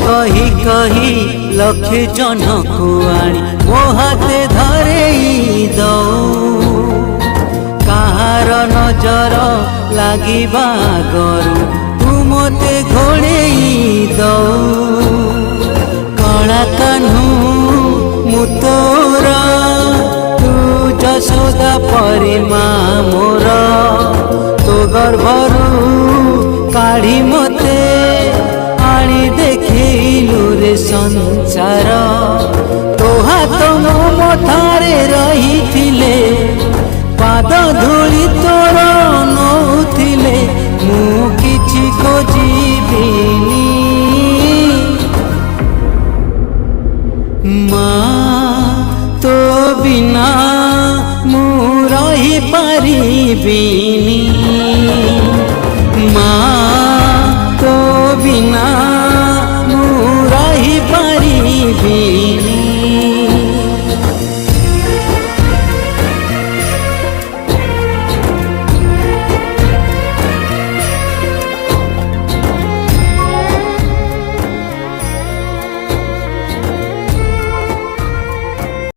कही कही लक्ष्य जन को आनी मो हाथे धरेई दऊ कहार नजर लागिबा गरु तू मते घोड़ेई दऊ कला कान्हू मु तोर तू जशोदा परिमा मोर तो गर्भरू काढ़ी मते आनी देखिलु रे संसार तो हाथ मो मथारे रही थिले पाद धूली तोर नौथिले मु किछि खोजिबिनी माँ तो बिना मु रही पारिबिनी।